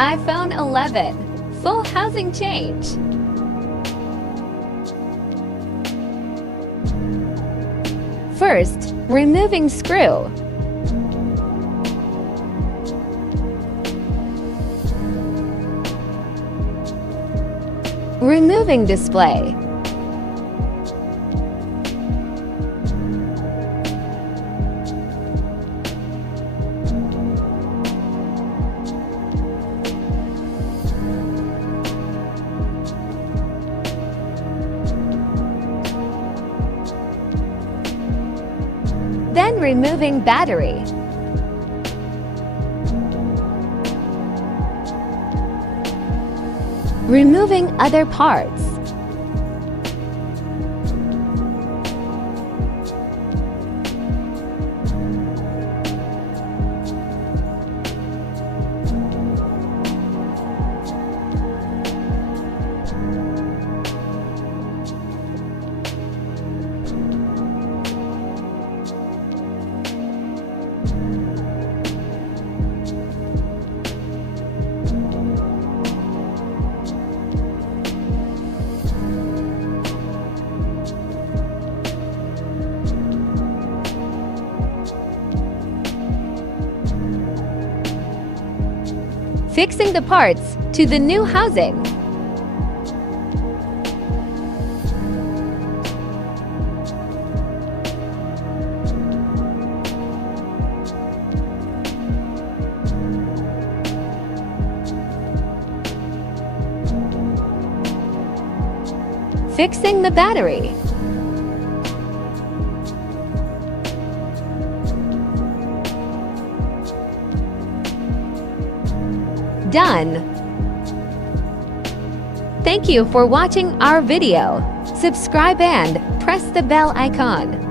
iPhone 11. Full housing change. First, removing screw. Removing display. Then removing battery. Removing other parts. Fixing the parts to the new housing. Fixing the battery. Done. Thank you for watching our video. Subscribe and press the bell icon.